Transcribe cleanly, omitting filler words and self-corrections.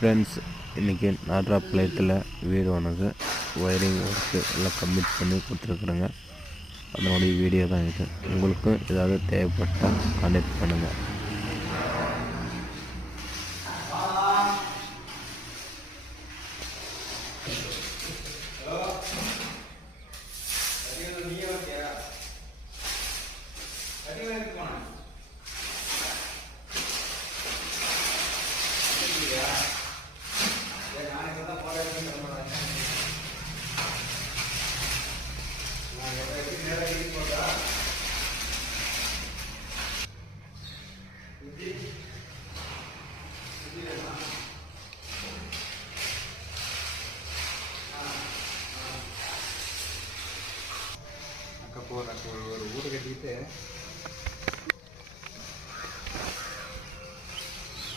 Friends, இன்றைக்கி நாட்ராப்பாளையத்தில் வீடு ஒன்றுக்கு ஒயரிங் ஒர்க்கு எல்லாம் கம்ப்ளீட் பண்ணி கொடுத்துருக்குறேங்க. அதனுடைய வீடியோ தான் இது. உங்களுக்கும் ஏதாவது தேவைப்பட்டால் கான்டாக்ட் பண்ணுங்கள். ஒரு ஊரை கட்டிக்கிட்டு